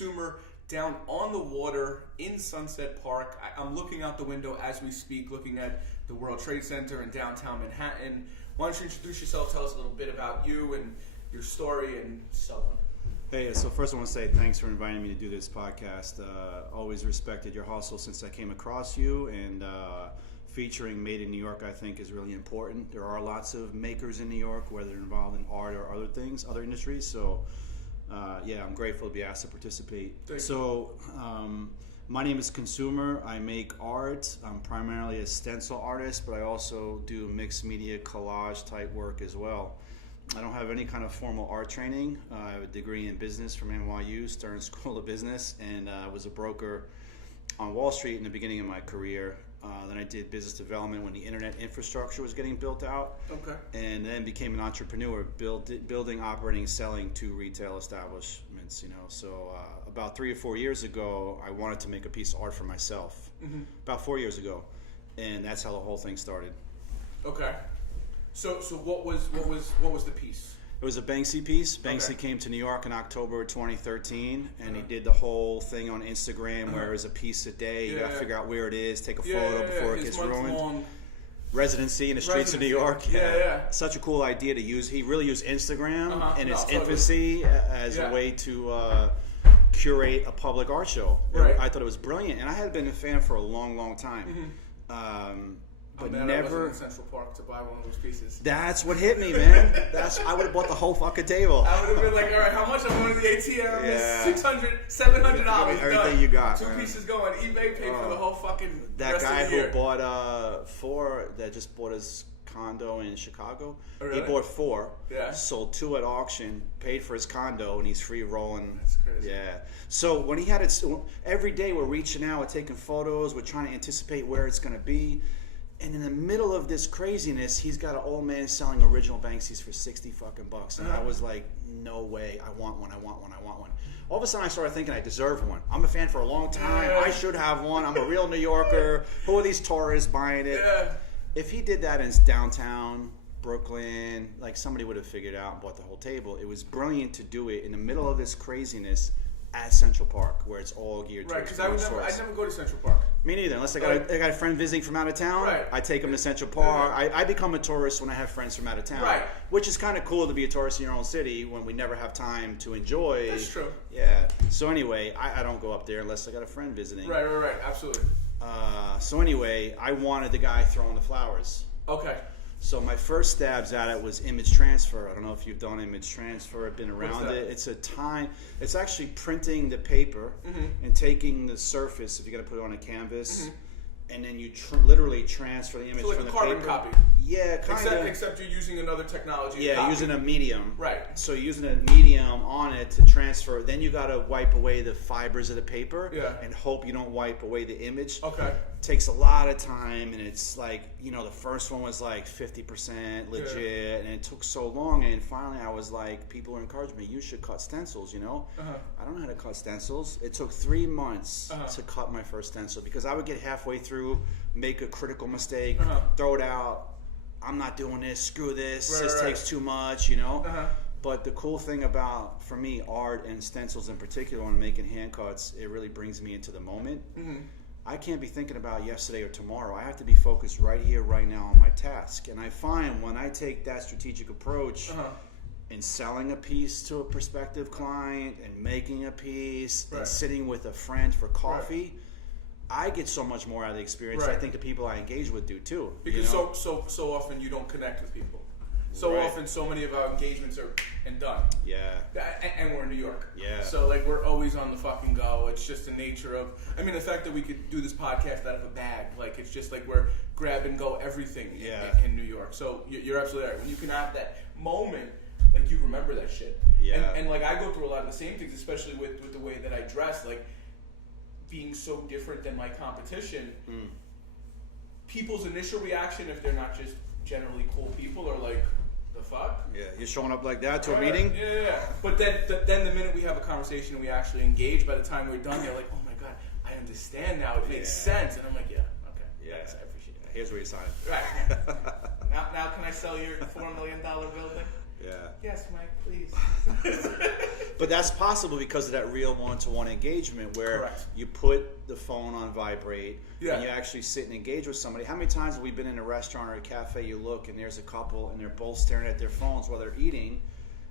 Consumer down on the water in Sunset Park. I'm looking out the window as we speak, looking at the World Trade Center in downtown Manhattan. Why don't you introduce yourself, tell us a little bit about you and your story and so on. Hey, so first I want to say thanks for inviting me to do this podcast. Always respected your hustle since I came across you, and featuring Made in New York I think is really important. There are lots of makers in New York, whether they're involved in art or other things, other industries, so yeah, I'm grateful to be asked to participate. So my name is Consumer. I make art. I'm primarily a stencil artist, but I also do mixed media collage type work as well. I don't have any kind of formal art training. I have a degree in business from NYU, Stern School of Business, and I was a broker on Wall Street in the beginning of my career. Then I did business development when the internet infrastructure was getting built out. Okay. And then became an entrepreneur, building, operating, selling to retail establishments. So about 3 or 4 years ago, I wanted to make a piece of art for myself. Mm-hmm. About 4 years ago, and that's how the whole thing started. Okay. So what was the piece? It was a Banksy piece. Banksy came to New York in October 2013, and he did the whole thing on Instagram where it was a piece a day. You got to figure out where it is, take a photo before it gets ruined. Residency in the streets of New York. Yeah. Such a cool idea to use. He really used Instagram in its infancy as a way to curate a public art show. Right. I thought it was brilliant, and I had been a fan for a long, long time. Mm-hmm. But never in Central Park to buy one of those pieces. That's what hit me, man. I would have bought the whole fucking table. I would have been like, all right, how much? I'm going to the ATM. Yeah. $600, $700. Everything done. You got. Two pieces going. eBay paid for the whole fucking that rest guy of the year. who bought that just bought his condo in Chicago. Oh, really? He bought 4. Yeah. Sold 2 at auction. Paid for his condo, and he's free rolling. That's crazy. Yeah. So when he had it, every day we're reaching out, we're taking photos, we're trying to anticipate where it's going to be. And in the middle of this craziness, he's got an old man selling original Banksys for $60 fucking bucks. And I was like, no way, I want one. All of a sudden I started thinking I deserve one. I'm a fan for a long time. I should have one. I'm a real New Yorker. Who are these tourists buying it? Yeah. If he did that in downtown Brooklyn, like somebody would have figured out and bought the whole table. It was brilliant to do it in the middle of this craziness at Central Park, where it's all geared towards because I never go to Central Park. Me neither, unless I got a friend visiting from out of town. Right. I take them to Central Park. I become a tourist when I have friends from out of town. Right. Which is kind of cool to be a tourist in your own city when we never have time to enjoy. That's true. Yeah. So anyway, I don't go up there unless I got a friend visiting. Right. Absolutely. So anyway, I wanted the guy throwing the flowers. Okay. So my first stabs at it was image transfer. I don't know if you've done image transfer, I've been around it. It's actually printing the paper and taking the surface, if you're going to put it on a canvas, and then you literally transfer the image so like from a the carbon paper. copy. Yeah, kind of. Except you're using another technology. Yeah, using a medium. Right. So you're using a medium on it to transfer. Then you got to wipe away the fibers of the paper and hope you don't wipe away the image. Okay. Takes a lot of time, and it's like, the first one was like 50% legit, and it took so long, and finally I was like, people are encouraging me, you should cut stencils, I don't know how to cut stencils. It took 3 months to cut my first stencil, because I would get halfway through, make a critical mistake, throw it out, I'm not doing this, screw this, this takes too much, But the cool thing about, for me, art and stencils in particular, when I'm making hand cuts, it really brings me into the moment. I can't be thinking about yesterday or tomorrow. I have to be focused right here, right now on my task. And I find when I take that strategic approach in selling a piece to a prospective client and making a piece and sitting with a friend for coffee, I get so much more out of the experience. I think the people I engage with do too. Because so often you don't connect with people. So often, so many of our engagements are done. Yeah. And we're in New York. Yeah. So we're always on the fucking go. It's just the nature of. I mean, the fact that we could do this podcast out of a bag, it's just like we're grab and go everything in New York. So you're absolutely right. When you can have that moment, you remember that shit. Yeah. And I go through a lot of the same things, especially with the way that I dress, being so different than my competition. People's initial reaction, if they're not just generally cool people, are like, the fuck? Yeah, you're showing up like that to a meeting? Yeah. But then the minute we have a conversation and we actually engage, by the time we're done, they're like, oh my God, I understand now. It makes sense. And I'm like, yeah, okay. Yeah. Thanks, I appreciate it. Here's where you sign. Right. now can I sell your $4 million building? Yeah. Yes, Mike, please. But that's possible because of that real one-to-one engagement where Correct. you put the phone on vibrate Yeah. and you actually sit and engage with somebody. How many times have we been in a restaurant or a cafe, you look and there's a couple and they're both staring at their phones while they're eating,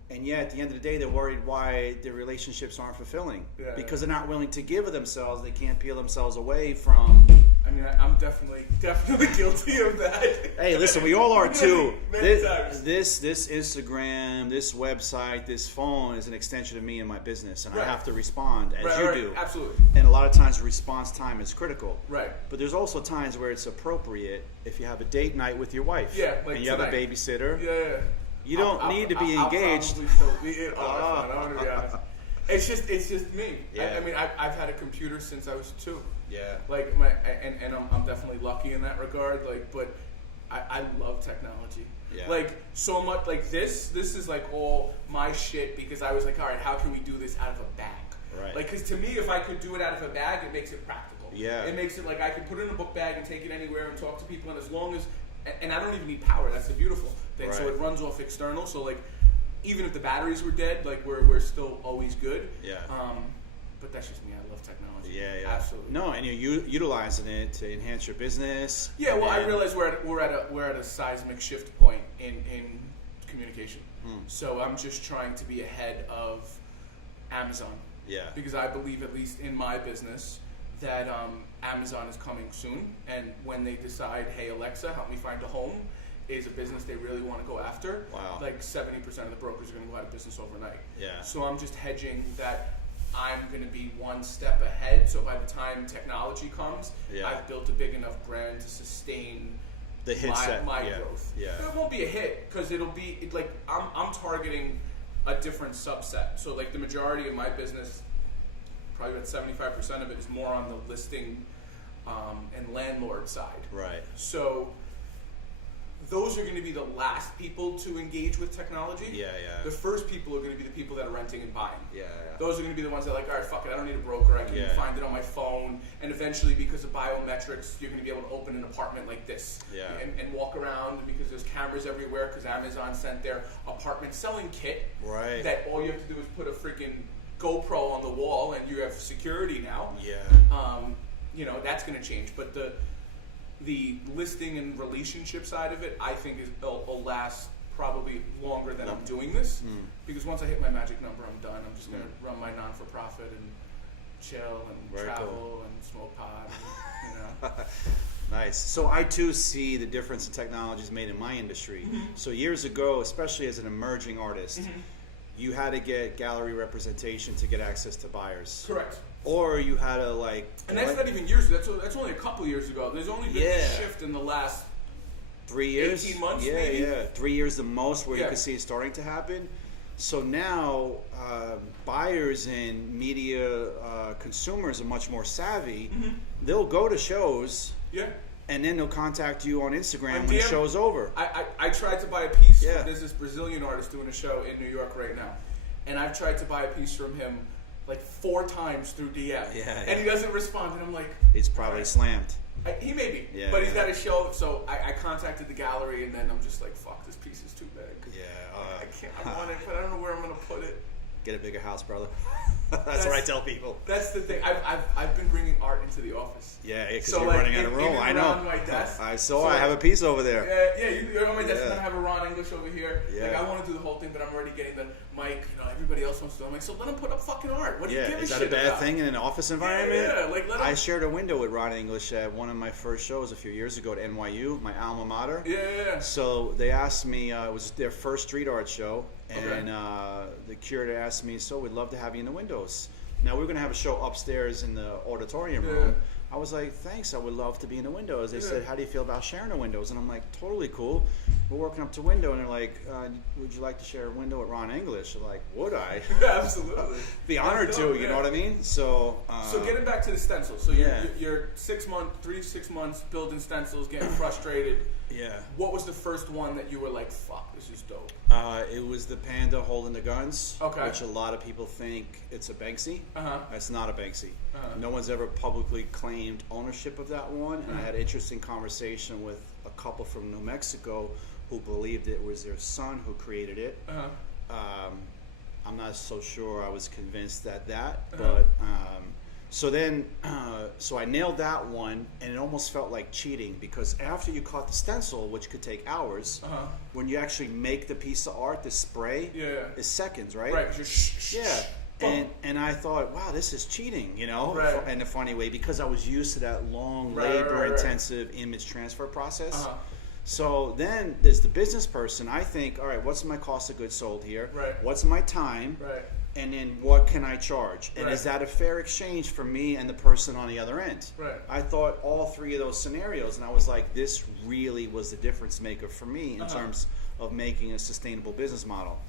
and yet at the end of the day they're worried why their relationships aren't fulfilling because they're not willing to give of themselves. They can't peel themselves away from... I mean, I'm definitely guilty of that. Hey, listen, we all are too. Many times. This Instagram, this website, this phone is an extension of me and my business, and I have to respond as you do. Absolutely. And a lot of times, response time is critical. Right. But there's also times where it's appropriate if you have a date night with your wife. Yeah, like and you have a babysitter. Yeah. You don't need to be engaged. I'll probably still be in. I want to be honest. It's just me. Yeah. I mean, I've had a computer since I was 2. Yeah. Like and I'm definitely lucky in that regard. Like, but I love technology. Yeah. Like so much. Like this is like all my shit because I was like, all right, how can we do this out of a bag? Right. Like, because to me, if I could do it out of a bag, it makes it practical. Yeah. It makes it like I could put it in a book bag and take it anywhere and talk to people, and as long as and I don't even need power. That's the beautiful thing. Right. So it runs off external. So like, even if the batteries were dead, like we're still always good. Yeah. But that's just me. I love technology. Yeah. Absolutely. No, and you're utilizing it to enhance your business. Yeah. Well, I realize we're at a seismic shift point in communication. So I'm just trying to be ahead of Amazon. Yeah. Because I believe, at least in my business, that Amazon is coming soon, and when they decide, hey Alexa, help me find a home, is a business they really want to go after. Wow. Like 70% of the brokers are going to go out of business overnight. Yeah. So I'm just hedging that I'm going to be one step ahead. So by the time technology comes, I've built a big enough brand to sustain the hit my growth. Yeah. But it won't be a hit because it'll be like I'm targeting a different subset. So like the majority of my business, probably about 75% of it, is more on the listing and landlord side. Right. So those are going to be the last people to engage with technology. Yeah. The first people are going to be the people that are renting and buying. Yeah. Those are going to be the ones that are like, all right, fuck it, I don't need a broker. I can find it on my phone. And eventually, because of biometrics, you're going to be able to open an apartment like this and walk around because there's cameras everywhere because Amazon sent their apartment selling kit. Right. That all you have to do is put a freaking GoPro on the wall and you have security now. Yeah. That's going to change. But the listing and relationship side of it, I think will last probably longer than I'm doing this. Because once I hit my magic number, I'm done. I'm just going to run my non-for-profit and chill and travel and smoke pot. Nice. So I too see the difference in technologies made in my industry. So years ago, especially as an emerging artist, you had to get gallery representation to get access to buyers. Correct. Or you had to and that's not even years ago. That's only a couple years ago. There's only been a shift in the last 3 years, 18 months, yeah, maybe? Yeah, 3 years the most, where you can see it starting to happen. So now buyers and media consumers are much more savvy. They'll go to shows, and then they'll contact you on Instagram when the show's over. I tried to buy a piece. There's this Brazilian artist doing a show in New York right now, and I've tried to buy a piece from him like 4 times through DM, and he doesn't respond, and I'm like, he's probably slammed. He may be, but he's got a show, so I contacted the gallery, and then I'm just like, fuck, this piece is too big. I can't. I want it, but I don't know where I'm gonna put it. Get a bigger house, brother. That's what I tell people. That's the thing. I've been bringing art into the office. Yeah, because you're running out of room. I know. My desk. I have a piece over there. You're on my desk, and then I have a Ron English over here. Like, I want to do the whole thing, but I'm already getting the mic. Everybody else wants to do it. I'm like, so let them put up fucking art. What do you give a shit about? Is that a bad thing in an office environment? Let I shared a window with Ron English at one of my first shows a few years ago at NYU, my alma mater. So they asked me, it was their first street art show, and the curator asked me, so we'd love to have you in the windows. Now, we're going to have a show upstairs in the auditorium room. I was like, thanks, I would love to be in the windows. They said, how do you feel about sharing the windows? And I'm like, totally cool. We're working up to window, and they're like, would you like to share a window at Ron English? I'm like, would I? Absolutely. Be honored to, you know what I mean? So getting back to the stencils. So you're 6 months building stencils, getting frustrated. What was the first one that you were like, fuck, this is dope? It was the panda holding the guns, which a lot of people think it's a Banksy. It's not a Banksy. No one's ever publicly claimed ownership of that one, and I had an interesting conversation with a couple from New Mexico who believed it was their son who created it. I'm not so sure I was convinced at that, but so I nailed that one, and it almost felt like cheating because after you caught the stencil, which could take hours, when you actually make the piece of art, the spray is seconds, right? Right. Just And I thought, wow, this is cheating, in a funny way, because I was used to that long, labor-intensive image transfer process. So then there's the business person. I think, all right, what's my cost of goods sold here? Right. What's my time? Right. And then what can I charge? And is that a fair exchange for me and the person on the other end? Right. I thought all three of those scenarios, and I was like, this really was the difference maker for me in terms of making a sustainable business model.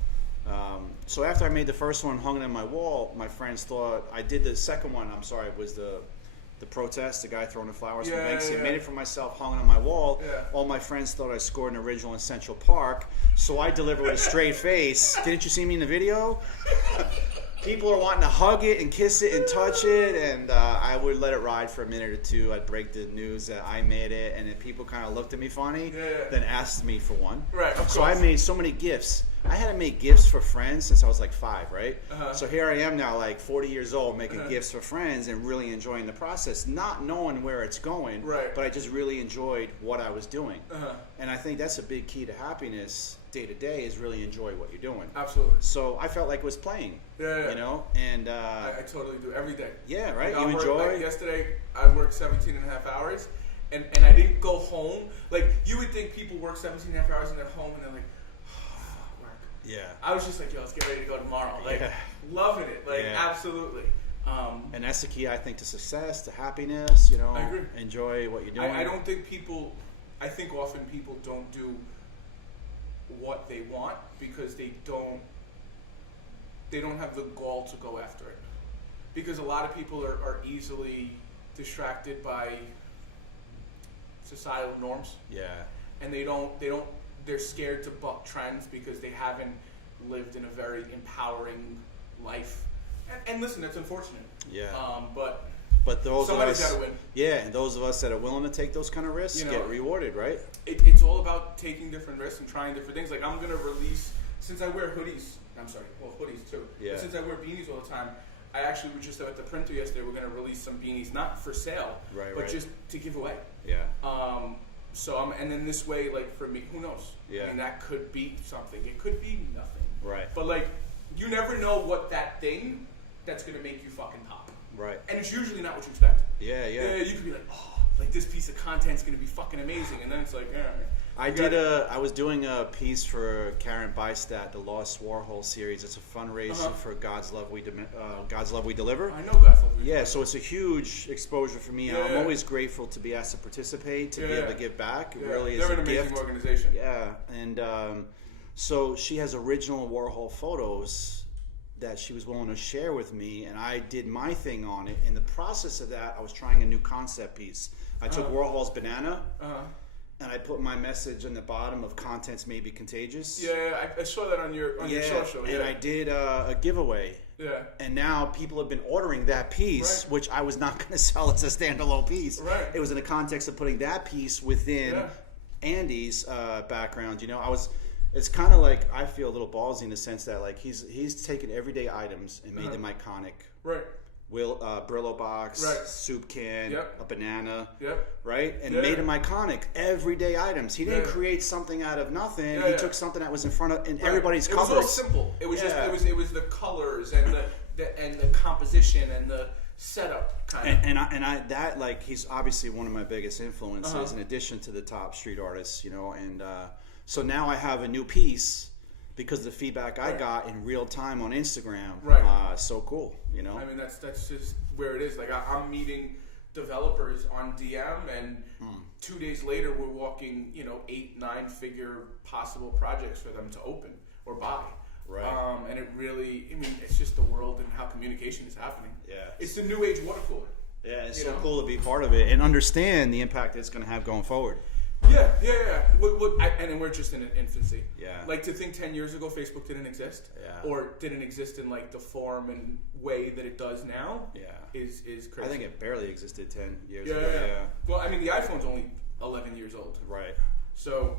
So after I made the first one, hung it on my wall, my friends thought I did the second one. I'm sorry, it was the protest, the guy throwing the flowers from Banksy. I made it for myself, hung it on my wall. All my friends thought I scored an original in Central Park, so I delivered with a straight face. Didn't you see me in the video? People are wanting to hug it and kiss it and touch it, and I would let it ride for a minute or two. I'd break the news that I made it, and then people kind of looked at me funny, then asked me for one. Right. So I made so many gifts. I hadn't made gifts for friends since I was like 5, right? So here I am now, like 40 years old, making gifts for friends and really enjoying the process, not knowing where it's going, but I just really enjoyed what I was doing. And I think that's a big key to happiness day to day, is really enjoy what you're doing. Absolutely. So I felt like it was playing, and I totally do every day. Yeah, right? Like you enjoy? Like yesterday, I worked 17 and a half hours, and I didn't go home. Like, you would think people work 17 and a half hours and they're home and they're like, yeah. I was just like, yo, let's get ready to go tomorrow. Like, loving it. Like, absolutely. And that's the key, I think, to success, to happiness, I agree. Enjoy what you're doing. I don't think I think often people don't do what they want because they don't have the gall to go after it. Because a lot of people are easily distracted by societal norms. Yeah. And they're scared to buck trends because they haven't lived in a very empowering life. And listen, that's unfortunate. Yeah. But those somebody's of us, got to win. Yeah, and those of us that are willing to take those kind of risks get rewarded, right? It's all about taking different risks and trying different things. Like, I'm going to release, since I wear hoodies, hoodies too. Yeah. But since I wear beanies all the time, I actually was just at the printer yesterday. We're going to release some beanies, not for sale, but just to give away. Yeah. So and then this way, like, for me, who knows? Yeah. I mean, that could be something. It could be nothing. Right. But, like, you never know what that thing that's going to make you fucking pop. Right. And it's usually not what you expect. Yeah. You could be like, oh, like, this piece of content's going to be fucking amazing. And then it's like, I was doing a piece for Karen Bystad, the Lost Warhol series. It's a fundraiser for God's Love We Deliver. I know God's Love We Deliver. Yeah, so it's a huge exposure for me. I'm always grateful to be asked to participate, to be able to give back. It really is a gift. They're an amazing organization. Yeah, and so she has original Warhol photos that she was willing to share with me, and I did my thing on it. In the process of that, I was trying a new concept piece. I took Warhol's Banana, and I put my message on the bottom of contents may be contagious. Yeah, I saw that on your social. And I did a giveaway. Yeah. And now people have been ordering that piece, which I was not going to sell as a standalone piece. Right. It was in the context of putting that piece within Andy's background. It's kind of like, I feel a little ballsy in the sense that, like, he's taken everyday items and made them iconic. Right. Brillo box, soup can, a banana, right? And made them iconic. Everyday items. He didn't create something out of nothing. He took something that was in front of everybody's cupboards. It was all simple. It was just it was the colors and the composition and the setup kind of. And I that, like, he's obviously one of my biggest influences in addition to the top street artists, and so now I have a new piece because of the feedback I got in real time on Instagram. Right. So cool, I mean, that's just where it is. Like, I'm meeting developers on DM, and 2 days later we're walking, 8-9 figure possible projects for them to open or buy. Right. And it really, it's just the world and how communication is happening. Yeah. It's the new age water cooler. Yeah, it's so cool to be part of it and understand the impact it's going to have going forward. Yeah. And we're just in infancy. Yeah. Like, to think 10 years ago Facebook didn't exist, or didn't exist in, like, the form and way that it does now, is crazy. I think it barely existed 10 years ago. Yeah. Well, I mean, the iPhone's only 11 years old. Right. So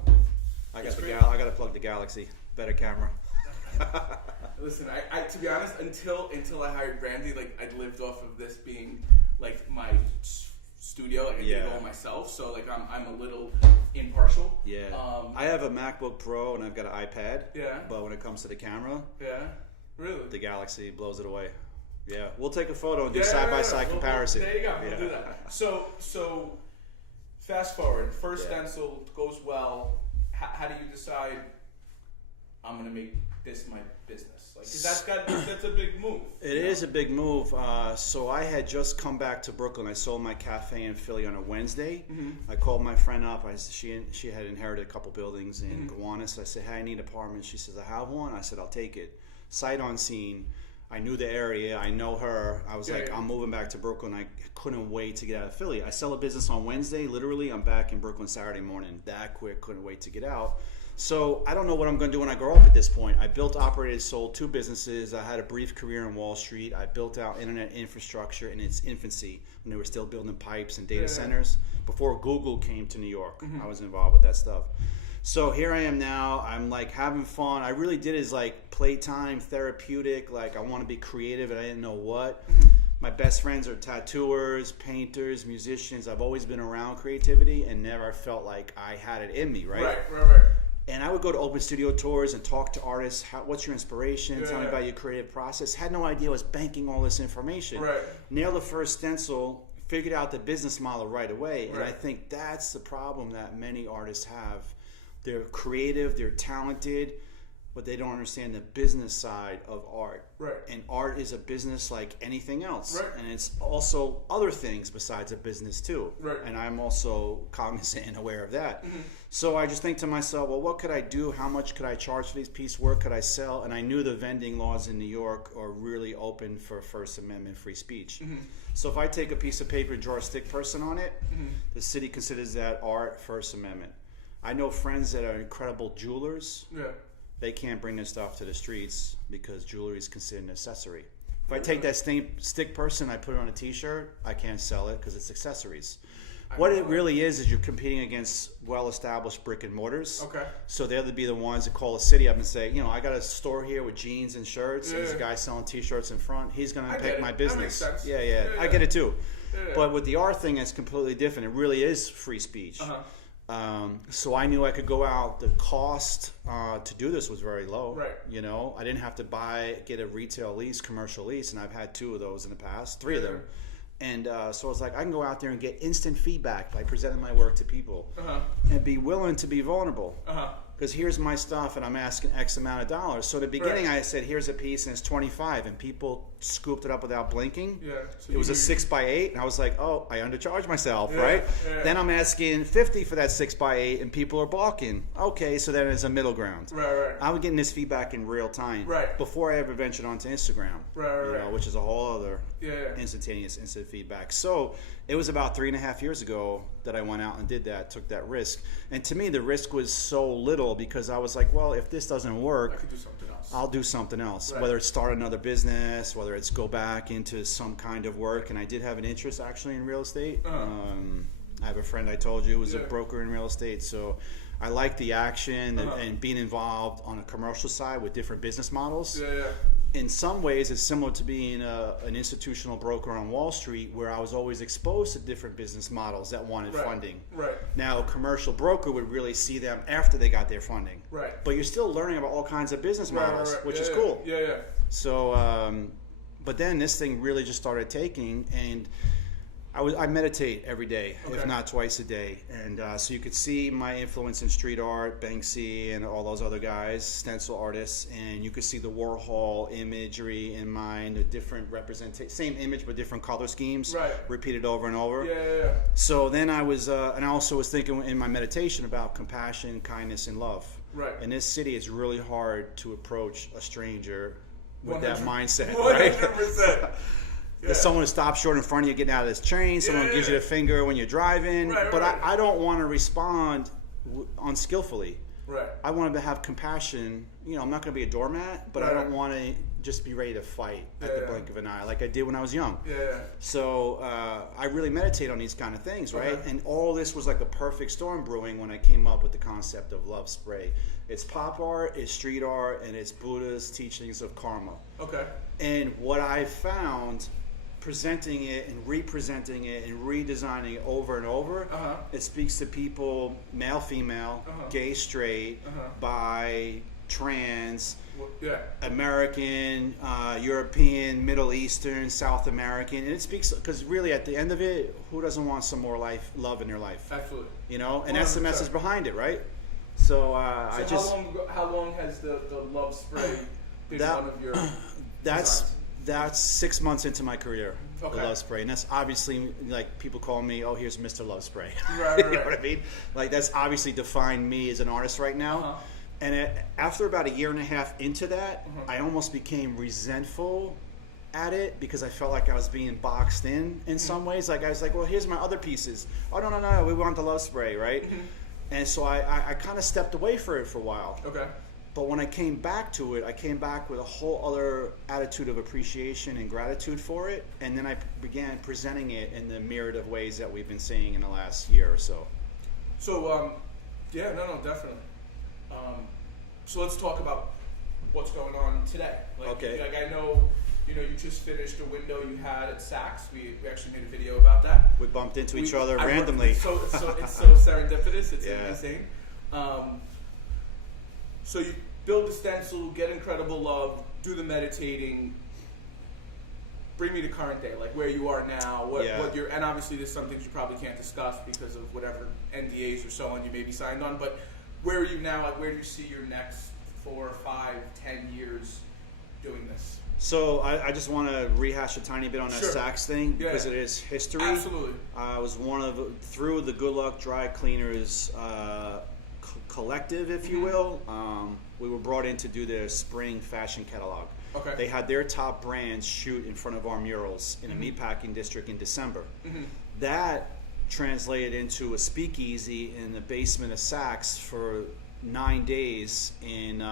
I got to plug the Galaxy. Better camera. Listen, I to be honest, until I hired Brandy, like I lived off of this being like my studio. Like I did it all myself, so like I'm a little impartial. Yeah. I have a MacBook Pro and I've got an iPad. Yeah. But when it comes to the camera, really, the Galaxy blows it away. Yeah. We'll take a photo and do side-by-side comparison. There you go. We'll do that. So fast forward. First stencil goes well. How do you decide I'm going to make this my business? Like, 'cause that's a big move. It is a big move. So I had just come back to Brooklyn. I sold my cafe in Philly on a Wednesday. I called my friend up. She had inherited a couple buildings in Gowanus. I said, hey, I need an apartment. She says, I have one. I said, I'll take it. Sight unseen. I knew the area. I know her. I was I'm moving back to Brooklyn. I couldn't wait to get out of Philly. I sell a business on Wednesday. Literally, I'm back in Brooklyn Saturday morning. That quick. Couldn't wait to get out. So I don't know what I'm going to do when I grow up at this point. I built, operated, sold 2 businesses. I had a brief career in Wall Street. I built out internet infrastructure in its infancy when they were still building pipes and data centers. Before Google came to New York, I was involved with that stuff. So here I am now. I'm like having fun. I really did it as like playtime, therapeutic. Like I want to be creative and I didn't know what. My best friends are tattooers, painters, musicians. I've always been around creativity and never felt like I had it in me, right? Right. And I would go to open studio tours and talk to artists. What's your inspiration? Tell me about your creative process. Had no idea I was banking all this information. Nailed the first stencil, figured out the business model right away. And I think that's the problem that many artists have. They're creative, they're talented, but they don't understand the business side of art. And art is a business like anything else. And it's also other things besides a business too. And I'm also cognizant and aware of that. So I just think to myself, well, what could I do? How much could I charge for these pieces? Where could I sell? And I knew the vending laws in New York are really open for First Amendment free speech. So if I take a piece of paper and draw a stick person on it, the city considers that art, First Amendment. I know friends that are incredible jewelers. They can't bring their stuff to the streets because jewelry is considered an accessory. If I take that stick person, I put it on a t-shirt, I can't sell it because it's accessories. What it really is you're competing against well-established brick and mortars. So they'll be the ones that call the city up and say, I got a store here with jeans and shirts. And there's a guy selling t-shirts in front. He's going to pick my business. That makes sense. Yeah, I get it too. But with the art thing, it's completely different. It really is free speech. So I knew I could go out. The cost to do this was very low. I didn't have to get a retail lease, commercial lease, and I've had 2 of those in the past, 3 of them. And so I was like, I can go out there and get instant feedback by presenting my work to people and be willing to be vulnerable. Because here's my stuff and I'm asking X amount of dollars. So at the beginning I said, here's a piece and it's 25, and people scooped it up without blinking. So it was a 6x8 and I was like, oh, I undercharged myself, right? Then I'm asking 50 for that 6x8 and people are balking. Okay, so then it's a middle ground. I was getting this feedback in real time before I ever ventured onto Instagram, which is a whole other instantaneous instant feedback. So it was about 3.5 years ago that I went out and did that, took that risk. And to me, the risk was so little because I was like, well, if this doesn't work, I could do something else. I'll do something else, whether it's start another business, whether it's go back into some kind of work. And I did have an interest actually in real estate. I have a friend I told you who was a broker in real estate. So I like the action and being involved on a commercial side with different business models. In some ways, it's similar to being an institutional broker on Wall Street, where I was always exposed to different business models that wanted funding. Now, a commercial broker would really see them after they got their funding. But you're still learning about all kinds of business models, which is cool. So, but then this thing really just started taking, and I meditate every day, if not twice a day. And so you could see my influence in street art, Banksy and all those other guys, stencil artists, and you could see the Warhol imagery in mine, the different representation, same image but different color schemes, repeated over and over. So then I was, and I also was thinking in my meditation about compassion, kindness, and love. In this city, it's really hard to approach a stranger with that mindset, 100%. Someone stops short in front of you getting out of this train. Someone gives you the finger when you're driving. But I don't want to respond unskillfully. I want to have compassion. I'm not going to be a doormat, but I don't want to just be ready to fight at the blink of an eye, like I did when I was young. Yeah. So I really meditate on these kind of things, right? Okay. And all this was like a perfect storm brewing when I came up with the concept of Love Spray. It's pop art, it's street art, and it's Buddha's teachings of karma. Okay. And what I found, presenting it and representing it and redesigning it over and over, it speaks to people, male, female, gay, straight, bi, trans, American, European, Middle Eastern, South American, and it speaks because really at the end of it, who doesn't want some more love in their life? Absolutely. You know, and that's the 100%. message behind it, right? So I just how long has the Love Spray been one of your that's 6 months into my career. Okay. The Love Spray, and that's obviously like people call me, oh, here's Mr. Love Spray. Right. You know what I mean? Like that's obviously defined me as an artist right now. And after about a year and a half into that, I almost became resentful at it because I felt like I was being boxed in some ways. Like I was like, well, here's my other pieces. Oh, no, we want the Love Spray, right? And so I kind of stepped away from it for a while. Okay. But when I came back to it, I came back with a whole other attitude of appreciation and gratitude for it. And then I began presenting it in the myriad of ways that we've been seeing in the last year or so. So, definitely. So let's talk about what's going on today. Okay. Like I know, you just finished a window you had at Saks. We actually made a video about that. We bumped into each other randomly. So it's so serendipitous. It's insane. So you build the stencil, get incredible love, do the meditating. Bring me to current day, like where you are now, what you're, and obviously there's some things you probably can't discuss because of whatever NDAs or so on you may be signed on. But where are you now? Like where do you see your next 4, 5, 10 years doing this? So I just want to rehash a tiny bit on that Saks thing because it is history. Absolutely. I was through the Good Luck Dry Cleaners collective, if you will. We were brought in to do their spring fashion catalog. Okay. They had their top brands shoot in front of our murals in a meatpacking district in December. That translated into a speakeasy in the basement of Saks for 9 days in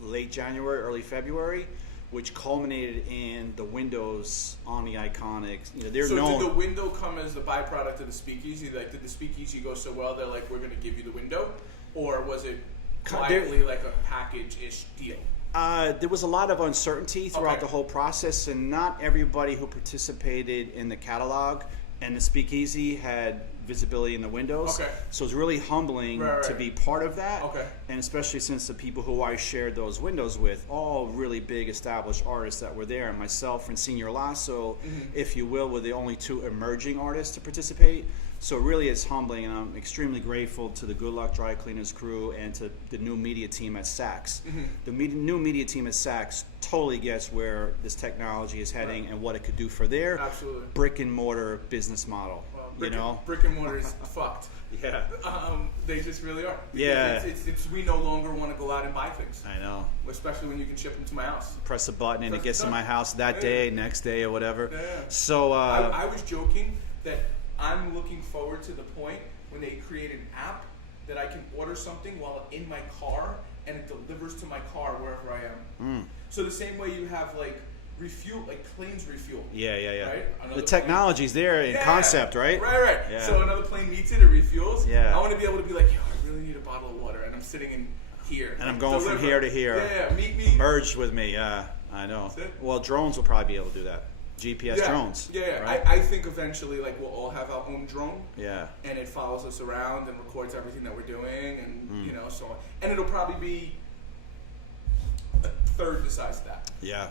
late January, early February, which culminated in the windows on the iconic. They're known. Did the window come as the byproduct of the speakeasy? Like, did the speakeasy go so well they're like, we're going to give you the window, or was it quietly like a package-ish deal? There was a lot of uncertainty throughout the whole process, and not everybody who participated in the catalog and the speakeasy had visibility in the windows. Okay. So it's really humbling to be part of that. Okay. And especially since the people who I shared those windows with, all really big established artists that were there, and myself and Senior Lasso, if you will, were the only 2 emerging artists to participate. So really it's humbling, and I'm extremely grateful to the Good Luck Dry Cleaners crew and to the new media team at Saks. The new media team at Saks totally gets where this technology is heading and what it could do for their brick and mortar business model. Well, brick and mortar is fucked. Yeah. They just really are. Yeah. It's we no longer want to go out and buy things. I know. Especially when you can ship them to my house. Press a button and it gets to my house that day, next day, or whatever. Yeah. So I was joking that I'm looking forward to the point when they create an app that I can order something while in my car and it delivers to my car wherever I am. So the same way you have like refuel, like planes refuel. Yeah. Right? The technology's there in concept, right? Right. Yeah. So another plane meets it, it refuels. Yeah. I want to be able to be like, yo, I really need a bottle of water, and I'm sitting in here. And I'm going from here to here. Yeah. Meet me. Merged with me. Yeah, I know. Well, drones will probably be able to do that. GPS drones. Yeah. Right? I think eventually, like, we'll all have our own drone. Yeah. And it follows us around and records everything that we're doing, and so on. And it'll probably be a third the size of that. Yeah.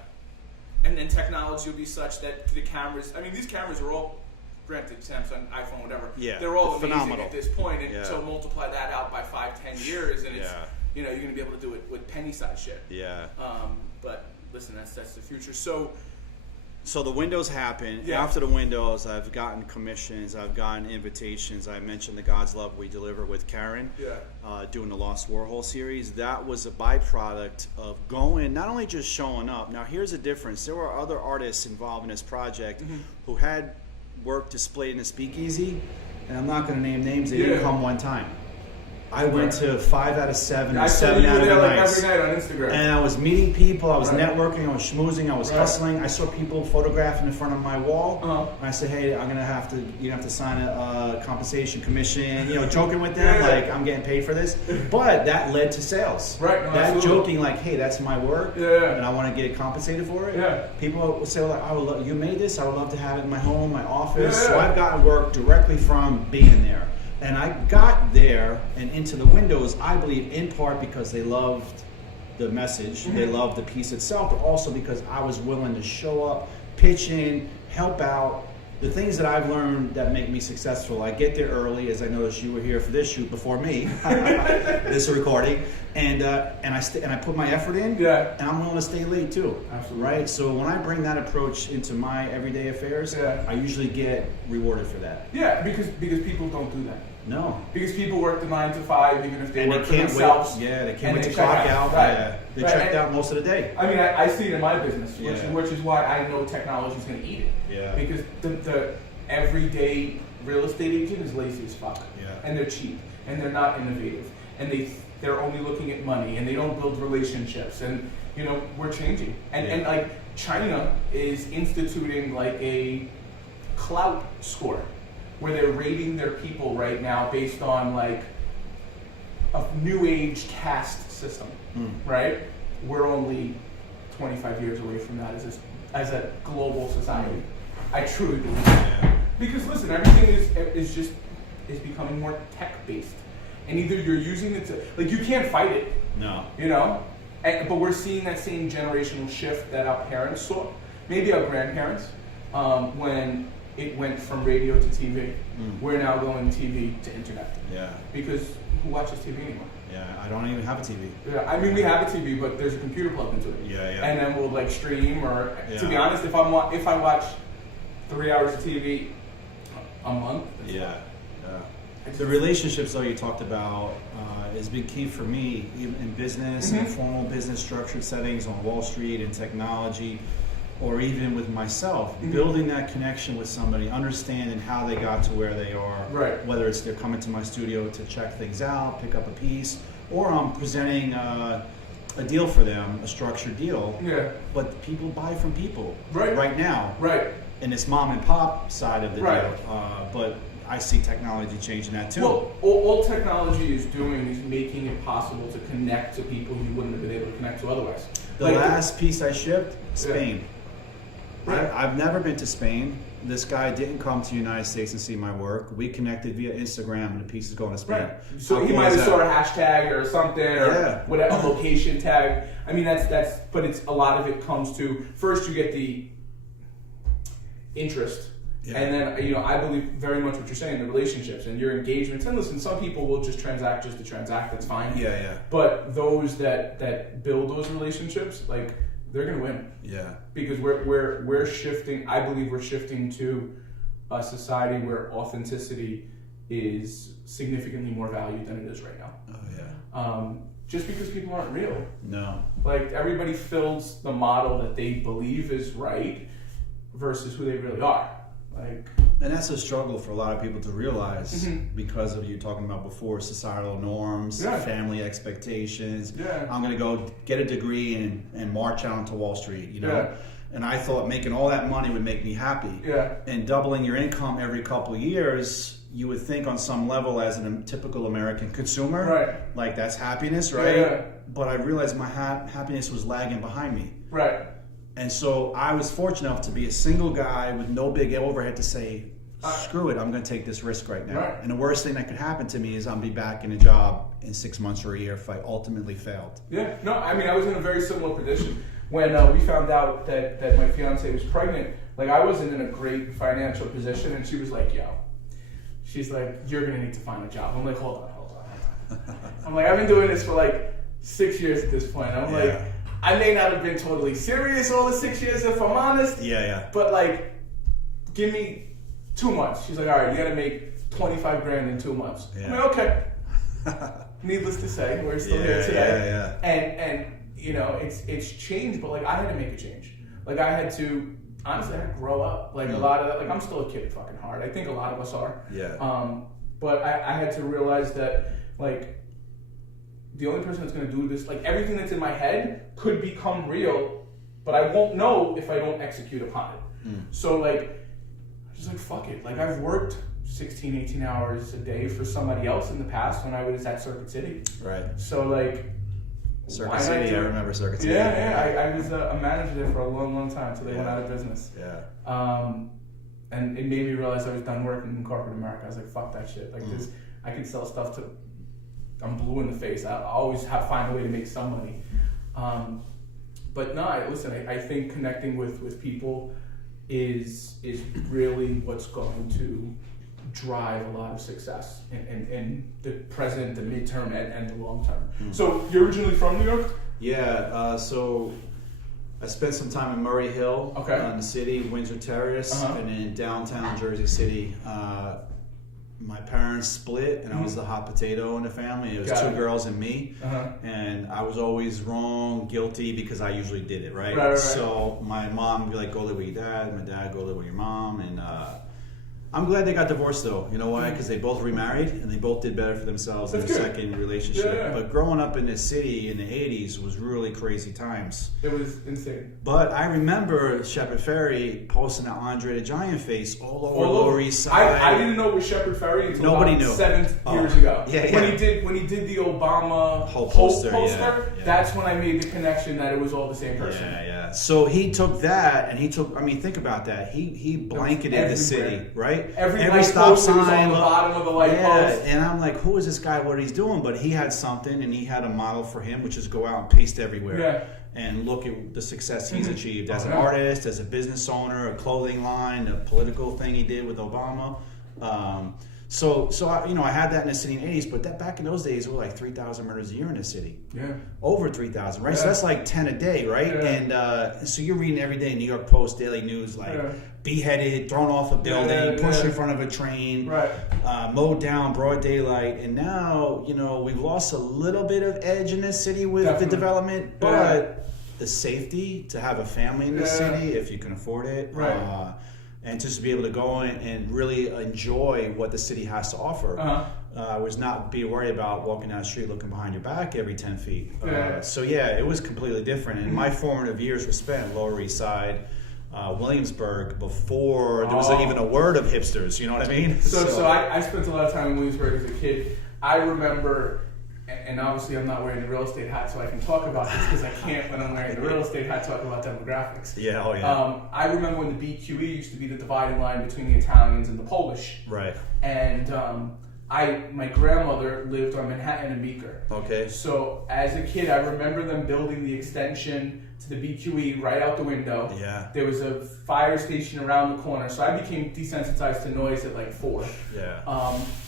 And then technology will be such that the cameras. I mean, these cameras are all, granted, Samsung, iPhone, whatever. Yeah. They're all amazing phenomenal at this point, and so multiply that out by 5-10 years, and it's you're gonna be able to do it with penny-sized shit. Yeah. But listen, that's the future. So the windows happen. Yeah. After the windows, I've gotten commissions. I've gotten invitations. I mentioned the God's Love We Deliver with Karen. Yeah. Doing the Lost Warhol series. That was a byproduct of going, not only just showing up. Now here's the difference. There were other artists involved in this project who had work displayed in a speakeasy, and I'm not going to name names. They didn't come one time. I went to 5 out of 7, I 7 out of there, the like, nights. every night on Instagram. And I was meeting people, I was Right. networking, I was schmoozing, I was Right. hustling. I saw people photographing in front of my wall. Uh-huh. And I said, hey, you're gonna have to sign a compensation commission, joking with them, Yeah. like I'm getting paid for this. But that led to sales. Right, no, that absolutely. joking, like, hey, that's my work, Yeah. and I want to get compensated for it. Yeah. People would say, like, I would love, you made this, I would love to have it in my home, my office. Yeah. So I've gotten work directly from being there. And I got there and into the windows, I believe, in part because they loved the message, they loved the piece itself, but also because I was willing to show up, pitch in, help out. The things that I've learned that make me successful, I get there early, as I noticed you were here for this shoot before me, this recording, and I put my effort in, Yeah. and I'm willing to stay late too. Absolutely. Right? So when I bring that approach into my everyday affairs, Yeah. I usually get rewarded for that. Yeah, because people don't do that. No. Because people work the 9 to 5, even if they And work they for can't themselves. wait. Yeah, they can't and wait they to check clock out. Right. Yeah, they're Right. checked out most of the day. I mean, I see it in my business, Yeah. which is why I know technology is going to eat it. Yeah. Because the everyday real estate agent is lazy as fuck. Yeah. And they're cheap. And they're not innovative. And they're only looking at money. And they don't build relationships. And, we're changing. And like, China is instituting like a clout score, where they're rating their people right now based on like a new age caste system, right? We're only 25 years away from that as a global society. I truly believe that. Yeah. Because listen, everything is becoming more tech based, and either you're using it to, like, you can't fight it, No. but we're seeing that same generational shift that our parents saw, maybe our grandparents, when it went from radio to TV. We're now going TV to internet. Yeah. Because who watches TV anymore? Yeah. I don't even have a TV. Yeah, I mean, we have a TV, but there's a computer plugged into it. Yeah, yeah. And then we'll like stream, or to be Yeah. honest, if I watch 3 hours of TV a month, that's Yeah. fine. The relationships, though, you talked about has been key for me even in business, in formal business structured settings on Wall Street, in technology, or even with myself. Building that connection with somebody, understanding how they got to where they are. Right. Whether it's they're coming to my studio to check things out, pick up a piece, or I'm presenting a deal for them, a structured deal. Yeah. But people buy from people Right. now. Right. In this mom and pop side of the Right. deal. But I see technology changing that too. Well, all technology is doing is making it possible to connect to people you wouldn't have been able to connect to otherwise. The Like, last piece I shipped, Spain. Right. I've never been to Spain. This guy didn't come to the United States and see my work. We connected via Instagram, and the piece is going to Spain. Right. So How he cool might is have that? saw a hashtag or something, or Yeah. whatever, a location tag. I mean, but it's a lot of it comes to, first you get the interest. Yeah. And then, I believe very much what you're saying, the relationships and your engagements. And listen, some people will just transact just to transact, that's fine. Yeah, yeah. But those that build those relationships, like, they're gonna win. Yeah. Because we're shifting, I believe we're shifting to a society where authenticity is significantly more valued than it is right now. Oh, yeah. Just because people aren't real. No. Like, everybody fills the model that they believe is right versus who they really are. Like, And that's a struggle for a lot of people to realize because of you talking about before, societal norms, Yeah. family expectations. Yeah. I'm going to go get a degree and march out onto Wall Street, Yeah. And I thought making all that money would make me happy. Yeah. And doubling your income every couple of years, you would think on some level as a typical American consumer, Right. like that's happiness, right? Yeah. But I realized my happiness was lagging behind me. Right. And so I was fortunate enough to be a single guy with no big overhead to say, screw it, I'm going to take this risk right now. Right. And the worst thing that could happen to me is I'll be back in a job in 6 months or a year if I ultimately failed. Yeah. No, I mean, I was in a very similar position. When we found out that my fiance was pregnant, like, I wasn't in a great financial position, and she was like, she's like, you're going to need to find a job. I'm like, hold on. I'm like, I've been doing this for like 6 years at this point. I'm like, I may not have been totally serious all the 6 years, if I'm honest. Yeah. But like, give me 2 months. She's like, all right, you got to make 25 grand in 2 months. Yeah. I'm like, okay. Needless to say, we're still here today. Yeah. And it's changed, but like, I had to make a change. Like, I had to, honestly, I had to grow up. Like, a lot of that, like, I'm still a kid at fucking heart. I think a lot of us are. Yeah. But I had to realize that, like, the only person that's going to do this, like everything that's in my head could become real, but I won't know if I don't execute upon it. So like, just like, fuck it. Like I've worked 16, 18 hours a day for somebody else in the past when I was at Circuit City. Right. So like, Circuit City, I remember Circuit City. Yeah. I was a manager there for a long, long time until they went out of business. Yeah. And it made me realize I was done working in corporate America. I was like, fuck that shit. Like this, I can sell stuff to, I'm blue in the face. I always find a way to make some money. But no, listen, I think connecting with people is really what's going to drive a lot of success in the present, the midterm, and the long term. So you're originally from New York? Yeah, so I spent some time in Murray Hill, in the city, Windsor Terrace, and in downtown Jersey City. My parents split, and I was the hot potato in the family. It was two girls and me, and I was always wrong, guilty, because I usually did it, right? So my mom would be like, go live with your dad, my dad, go live with your mom, and I'm glad they got divorced though. You know why? Because they both remarried and they both did better for themselves in their second relationship. Yeah. But growing up in this city in the 80s was really crazy times. It was insane. But I remember Shepherd Ferry posting that Andre the Giant face all over Lower East Side. I didn't know it was Shepherd Ferry until Nobody about knew. 7 years ago. Yeah. When he did the Obama whole poster, that's when I made the connection that it was all the same person. Yeah. So he took that and think about that. He blanketed the city, right? Every stop sign on the bottom of the light post. And I'm like, who is this guy? What he's doing? But he had something, and he had a model for him, which is go out and paste everywhere and look at the success he's achieved as an artist, as a business owner, a clothing line, a political thing he did with Obama. So I had that in the city in the 80s, but that back in those days, there were like 3,000 murders a year in the city. Yeah. Over 3,000, right? Yeah. So that's like 10 a day, right? Yeah. And so you're reading every day New York Post, Daily News, like beheaded, thrown off a building, pushed in front of a train, mowed down, broad daylight. And now, we've lost a little bit of edge in this city with the development, but the safety to have a family in the city, if you can afford it, and just to be able to go in and really enjoy what the city has to offer. Was not be worried about walking down the street looking behind your back every 10 feet. It was completely different. And my formative years were spent Lower East Side, Williamsburg, before there was even a word of hipsters, you know what I mean? So I spent a lot of time in Williamsburg as a kid. I remember, and obviously I'm not wearing the real estate hat, so I can talk about this because I can't, when I'm wearing the real estate hat, talk about demographics. I remember when the BQE used to be the dividing line between the Italians and the Polish. Right. And my grandmother lived on Manhattan and Meeker. Okay. So as a kid, I remember them building the extension to the BQE right out the window. Yeah. There was a fire station around the corner, so I became desensitized to noise at like 4. Yeah.